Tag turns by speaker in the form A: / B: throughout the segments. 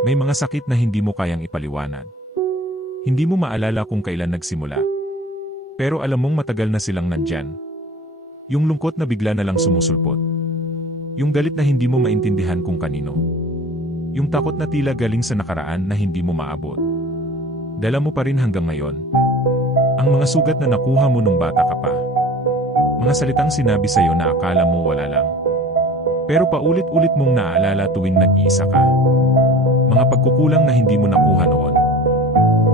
A: May mga sakit na hindi mo kayang ipaliwanag. Hindi mo maalala kung kailan nagsimula. Pero alam mong matagal na silang nandyan. Yung lungkot na bigla na lang sumusulpot. Yung galit na hindi mo maintindihan kung kanino. Yung takot na tila galing sa nakaraan na hindi mo maabot. Dala mo pa rin hanggang ngayon. Ang mga sugat na nakuha mo nung bata ka pa. Mga salitang sinabi sa'yo na akala mo wala lang. Pero paulit-ulit mong naaalala tuwing nag-iisa ka. Mga pagkukulang na hindi mo nakuha noon.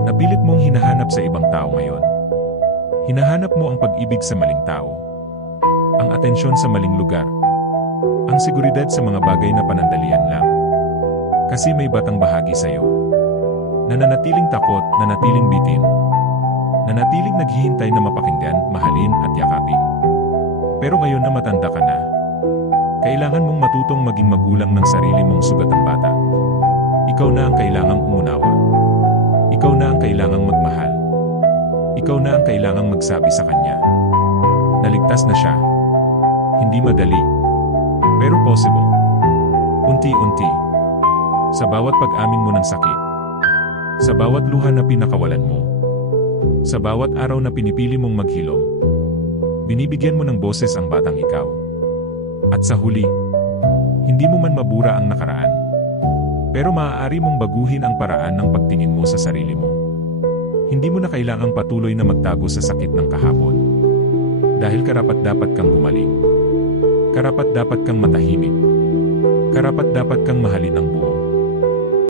A: Napilit mong hinahanap sa ibang tao ngayon. Hinahanap mo ang pag-ibig sa maling tao. Ang atensyon sa maling lugar. Ang seguridad sa mga bagay na panandalian lang. Kasi may batang bahagi sa'yo. Nananatiling takot, nanatiling bitin. Nanatiling naghihintay na mapakinggan, mahalin at yakapin. Pero ngayon na matanda ka na, kailangan mong matutong maging magulang ng sarili mong sugatang bata. Na ang kailangang magmahal. Ikaw na ang kailangang magsabi sa kanya. Naligtas na siya. Hindi madali. Pero possible. Unti-unti. Sa bawat pag-amin mo ng sakit. Sa bawat luha na pinakawalan mo. Sa bawat araw na pinipili mong maghilom. Binibigyan mo ng boses ang batang ikaw. At sa huli, hindi mo man mabura ang nakaraan. Pero maaari mong baguhin ang paraan ng pagtingin mo sa sarili mo. Hindi mo na kailangang patuloy na magtago sa sakit ng kahapon. Dahil karapat dapat kang gumaling. Karapat dapat kang matahimik. Karapat dapat kang mahalin ang buo.